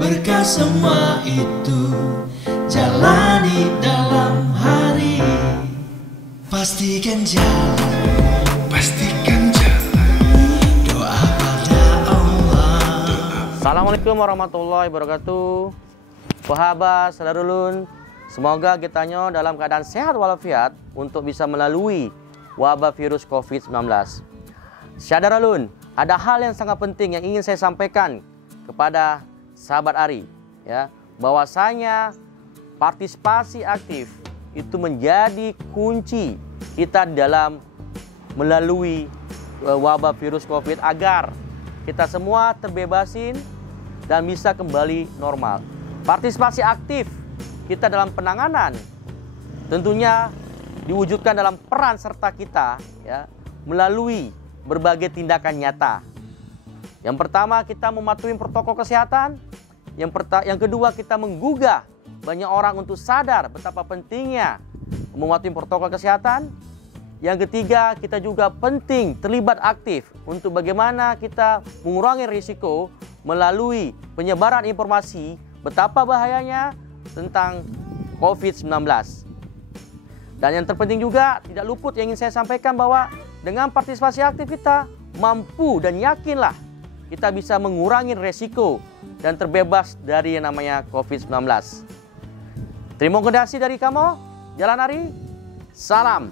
Berkah semua itu jalani dalam hari. Pastikan jalan, doa pada Allah. Assalamualaikum warahmatullahi wabarakatuh. Sahabat, saudara-ulun, semoga kitanya dalam keadaan sehat walafiat untuk bisa melalui wabah virus COVID-19. Saudara-ulun, ada hal yang sangat penting yang ingin saya sampaikan kepada sahabat Ari, ya, bahwasanya partisipasi aktif itu menjadi kunci kita dalam melalui wabah virus COVID agar kita semua terbebasin dan bisa kembali normal. Partisipasi aktif kita dalam penanganan tentunya diwujudkan dalam peran serta kita, ya, melalui berbagai tindakan nyata. Yang pertama, kita mematuhi protokol kesehatan. Yang kedua, kita menggugah banyak orang untuk sadar betapa pentingnya mematuhi protokol kesehatan. Yang ketiga, kita juga penting terlibat aktif untuk bagaimana kita mengurangi risiko melalui penyebaran informasi betapa bahayanya tentang COVID-19. Dan yang terpenting juga, tidak luput yang ingin saya sampaikan bahwa dengan partisipasi aktif kita mampu dan yakinlah kita bisa mengurangi risiko dan terbebas dari yang namanya COVID-19. Terima kasih dari kamu, Jalan Ari. Salam.